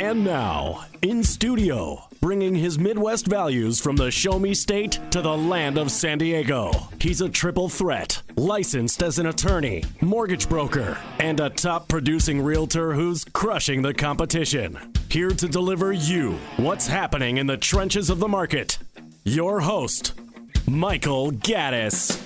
And now, in studio, bringing his Midwest values from the Show Me State to the land of San Diego. He's a triple threat, licensed as an attorney, mortgage broker, and a top producing realtor who's crushing the competition. Here to deliver you what's happening in the trenches of the market. Your host, Michael Gaddis.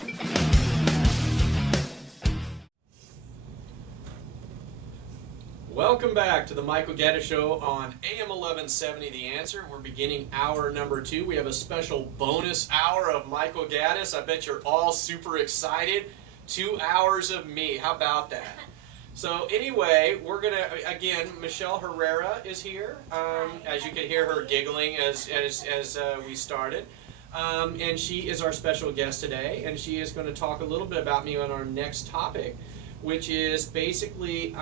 Welcome back to the Michael Gaddis Show on AM 1170 The Answer. We're beginning hour number 2. We have a special bonus hour of Michael Gaddis. I bet you're all super excited. 2 hours of me. How about that? So anyway, we're going to, again, Michelle Herrera is here. As you can hear her giggling as we started. And she is our special guest today. And she is going to talk a little bit about me on our next topic, which is basically...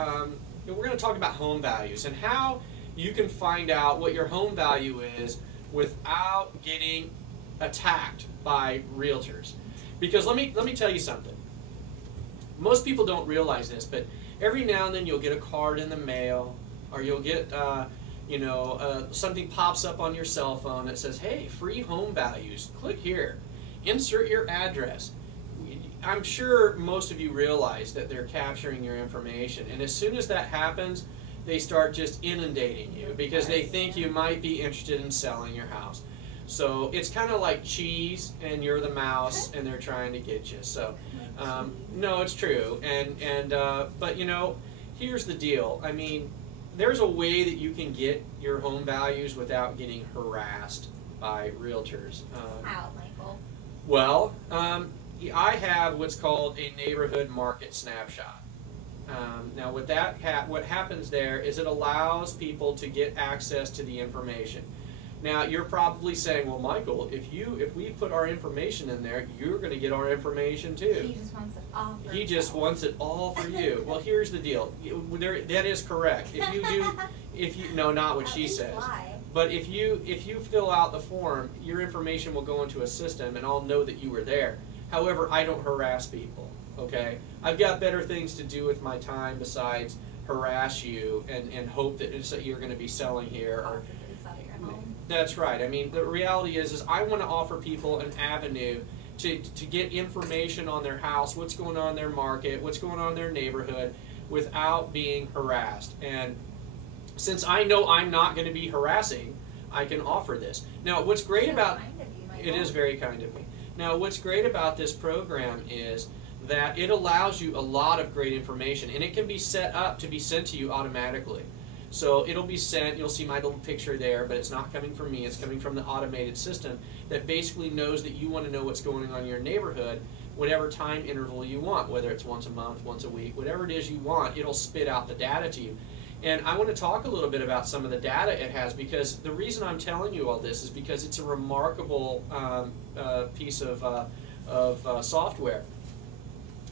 we're going to talk about home values and how you can find out what your home value is without getting attacked by realtors. Because let me tell you something. Most people don't realize this, but every now and then you'll get a card in the mail, or you'll get something pops up on your cell phone that says, "Hey, free home values. Click here. Insert your address." I'm sure most of you realize that they're capturing your information, and as soon as that happens, they start just inundating you because they think you might be interested in selling your house. So it's kind of like cheese, and you're the mouse, and they're trying to get you. So no, it's true. But here's the deal. I mean, there's a way that you can get your home values without getting harassed by realtors. How, Michael? Well. I have what's called a neighborhood market snapshot. Now, what happens there is it allows people to get access to the information. Now, you're probably saying, "Well, Michael, if we put our information in there, you're going to get our information too." He just wants it all for He just wants it all for you. Well, here's the deal. That is correct. No, not what she says. But if you fill out the form, your information will go into a system, and I'll know that you were there. However, I don't harass people, okay? I've got better things to do with my time besides harass you and hope that you're going to be selling here. Or, that's right. I mean, the reality is I want to offer people an avenue to get information on their house, what's going on in their market, what's going on in their neighborhood, without being harassed. And since I know I'm not going to be harassing, I can offer this. Now, what's great about it is very kind of me. Now, what's great about this program is that it allows you a lot of great information, and it can be set up to be sent to you automatically. So it'll be sent, you'll see my little picture there, but it's not coming from me, it's coming from the automated system that basically knows that you want to know what's going on in your neighborhood, whatever time interval you want, whether it's once a month, once a week, whatever it is you want, it'll spit out the data to you. And I want to talk a little bit about some of the data it has, because the reason I'm telling you all this is because it's a remarkable piece of software.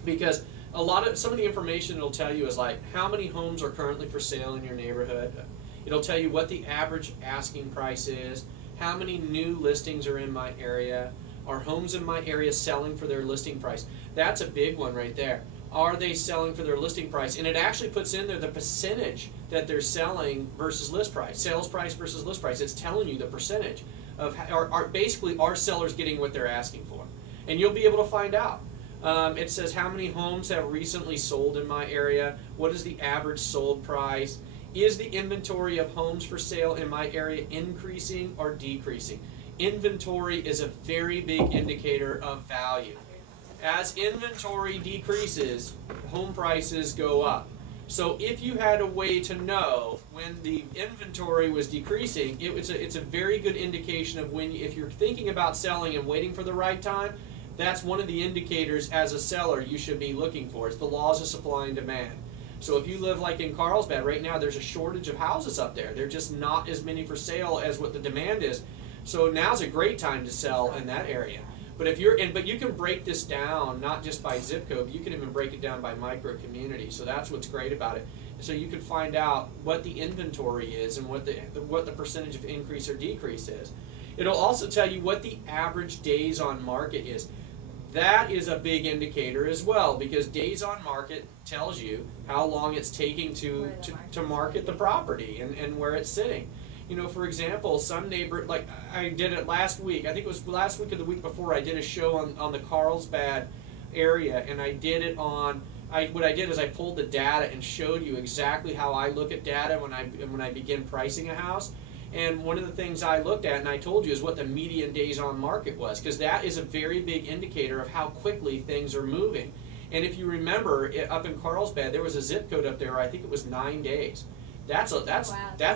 Because some of the information it'll tell you is like how many homes are currently for sale in your neighborhood. It'll tell you what the average asking price is, how many new listings are in my area, are homes in my area selling for their listing price. That's a big one right there. Are they selling for their listing price? And it actually puts in there the percentage that they're selling versus list price, sales price versus list price. It's telling you the percentage of, basically, are sellers getting what they're asking for? And you'll be able to find out. It says how many homes have recently sold in my area, what is the average sold price, is the inventory of homes for sale in my area increasing or decreasing? Inventory is a very big indicator of value. As inventory decreases, home prices go up. So if you had a way to know when the inventory was decreasing, it's a very good indication of if you're thinking about selling and waiting for the right time, that's one of the indicators as a seller you should be looking for. It's the laws of supply and demand. So if you live like in Carlsbad, right now there's a shortage of houses up there. There's just not as many for sale as what the demand is. So now's a great time to sell in that area. But you can break this down not just by zip code, you can even break it down by micro community. So that's what's great about it. So you can find out what the inventory is and what the percentage of increase or decrease is. It'll also tell you what the average days on market is. that is a big indicator as well, because days on market tells you how long it's taking to market the property and where it's sitting. You know, for example, some neighbor, like I did it last week, I think it was last week or the week before, I did a show on the Carlsbad area, and I did it on, what I did is I pulled the data and showed you exactly how I look at data when I begin pricing a house. And one of the things I looked at, and I told you, is what the median days on market was, because that is a very big indicator of how quickly things are moving. And if you remember, up in Carlsbad, there was a zip code up there, I think it was 9 days. That's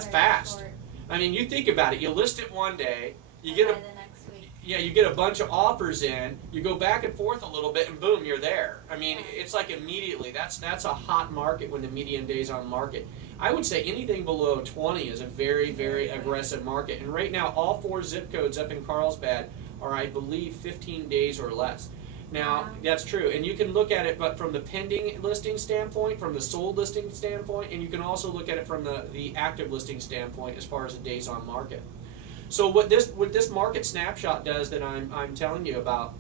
fast. Short. I mean, you think about it. You list it one day, you get the next week. you get a bunch of offers in, you go back and forth a little bit, and boom, you're there. I mean, it's like immediately. That's a hot market when the median days on market. I would say anything below 20 is a very, very aggressive market. And right now, all 4 zip codes up in Carlsbad are, I believe, 15 days or less. Now, that's true. And you can look at it but from the pending listing standpoint, from the sold listing standpoint, and you can also look at it from the active listing standpoint as far as the days on market. So what this market snapshot does that I'm telling you about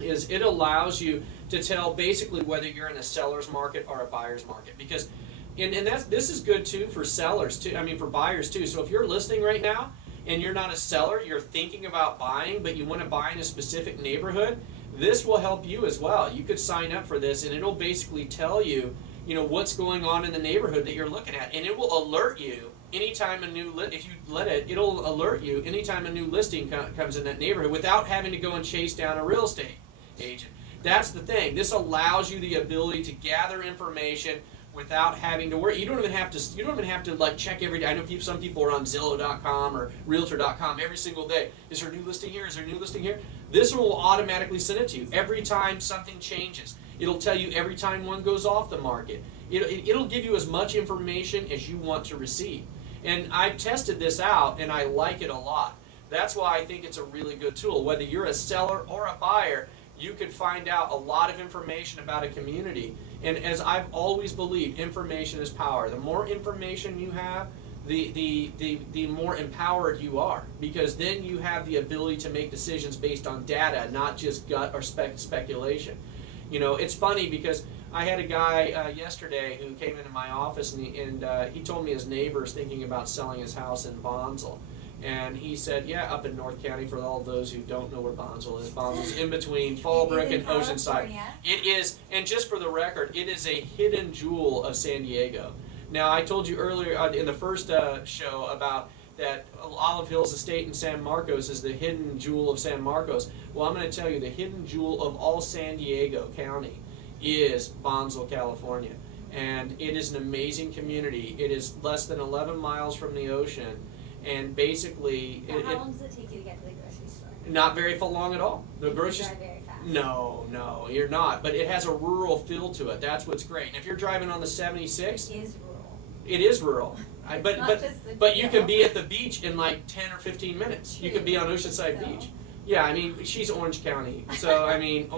is it allows you to tell basically whether you're in a seller's market or a buyer's market. Because this is good too for sellers too. I mean, for buyers too. So if you're listing right now and you're not a seller, you're thinking about buying, but you want to buy in a specific neighborhood, this will help you as well. You could sign up for this, and it'll basically tell you, you know, what's going on in the neighborhood that you're looking at, and it will alert you anytime if you let it, it'll alert you anytime a new listing comes in that neighborhood without having to go and chase down a real estate agent. That's the thing. This allows you the ability to gather information without having to worry. You don't even have to like check every day. I know some people are on Zillow.com or Realtor.com every single day. Is there a new listing here? Is there a new listing here? This one will automatically send it to you every time something changes. It'll tell you every time one goes off the market. It'll give you as much information as you want to receive. And I've tested this out, and I like it a lot. That's why I think it's a really good tool. Whether you're a seller or a buyer, you can find out a lot of information about a community. And as I've always believed, information is power. The more information you have, the more empowered you are, because then you have the ability to make decisions based on data, not just gut or speculation. You know, it's funny because I had a guy yesterday who came into my office, and he told me his neighbor's thinking about selling his house in Bonsall. And he said, yeah, up in North County, for all those who don't know where Bonsall is. Bonsall's in between Fallbrook and Oceanside. It is, and just for the record, it is a hidden jewel of San Diego. Now, I told you earlier in the first show about that Olive Hills Estate in San Marcos is the hidden jewel of San Marcos. Well, I'm going to tell you the hidden jewel of all San Diego County is Bonsall, California. And it is an amazing community. It is less than 11 miles from the ocean. And basically, how long does it take you to get to the grocery store? Not very long at all. The grocery drive very fast. No, you're not. But it has a rural feel to it. That's what's great. And if you're driving on the 76, It is rural. it is rural. But you can be at the beach in like 10 or 15 minutes. True. You could be on Oceanside So? Beach. Yeah, I mean, she's Orange County. So, I mean,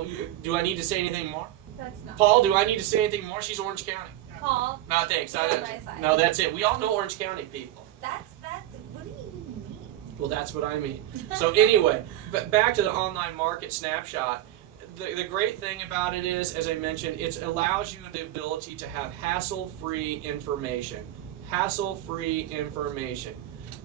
do I need to say anything more? That's not. Paul, do I need to say anything more? She's Orange County. Paul. No, thanks. Get on my side. No, that's it. We all know Orange County people. What do you mean? Well, that's what I mean. So anyway, but back to the online market snapshot. The great thing about it is, as I mentioned, it allows you the ability to have hassle-free information. Hassle-free information.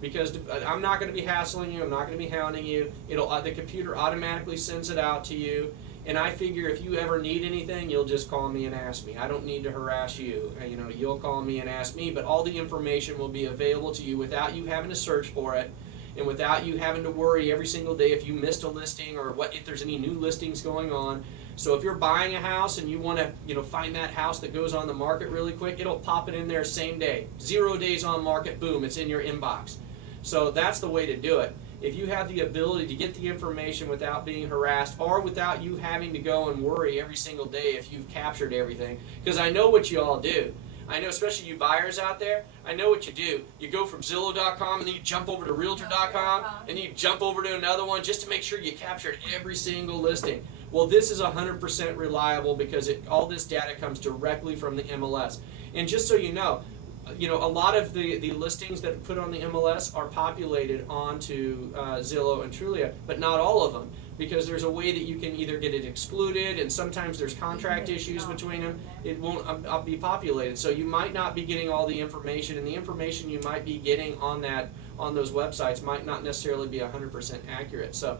Because I'm not going to be hassling you. I'm not going to be hounding you. The computer automatically sends it out to you. And I figure if you ever need anything, you'll just call me and ask me. I don't need to harass you. You know, you'll call me and ask me, but all the information will be available to you without you having to search for it, and without you having to worry every single day if you missed a listing or if there's any new listings going on. So if you're buying a house and you want to, find that house that goes on the market really quick, it'll pop it in there same day. 0 days on market, boom, it's in your inbox. So that's the way to do it. If you have the ability to get the information without being harassed or without you having to go and worry every single day if you've captured everything, because I know what you all do. I know, especially you buyers out there, I know what you do. You go from Zillow.com and then you jump over to Realtor.com and then you jump over to another one just to make sure you captured every single listing. Well, this is 100% reliable because all this data comes directly from the MLS. And just so you know, a lot of the listings that are put on the MLS are populated onto Zillow and Trulia, but not all of them. because there's a way that you can either get it excluded, and sometimes there's contract issues between them. It won't be populated, so you might not be getting all the information, and the information you might be getting on those websites might not necessarily be 100% accurate. So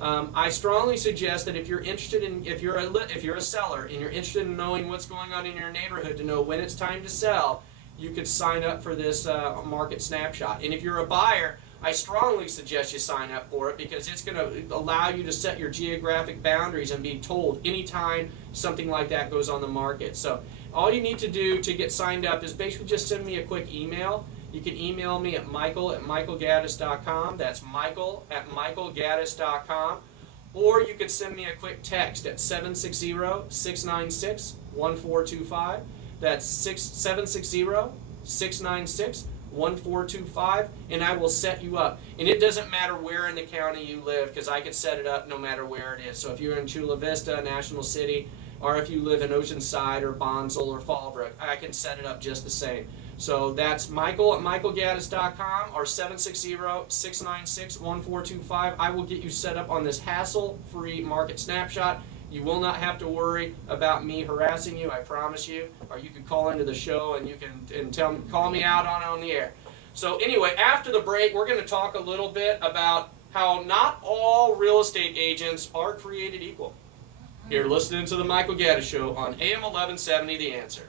I strongly suggest that if you're interested in, if you're a seller and you're interested in knowing what's going on in your neighborhood to know when it's time to sell, you could sign up for this market snapshot. And if you're a buyer, I strongly suggest you sign up for it, because it's going to allow you to set your geographic boundaries and be told anytime something like that goes on the market. So all you need to do to get signed up is basically just send me a quick email. You can email me at michael@michaelgaddis.com. That's michael@michaelgaddis.com. Or you could send me a quick text at 760-696-1425. That's 760-696-1425, and I will set you up. And it doesn't matter where in the county you live, because I can set it up no matter where it is. So if you're in Chula Vista, National City, or if you live in Oceanside or Bonsall or Fallbrook, I can set it up just the same. So that's michael@michaelgaddis.com or 760-696-1425. I will get you set up on this hassle-free market snapshot. You will not have to worry about me harassing you, I promise you. Or you can call into the show and you can call me out on the air. So anyway, after the break, we're going to talk a little bit about how not all real estate agents are created equal. You're listening to the Michael Gaddis Show on AM 1170, The Answer.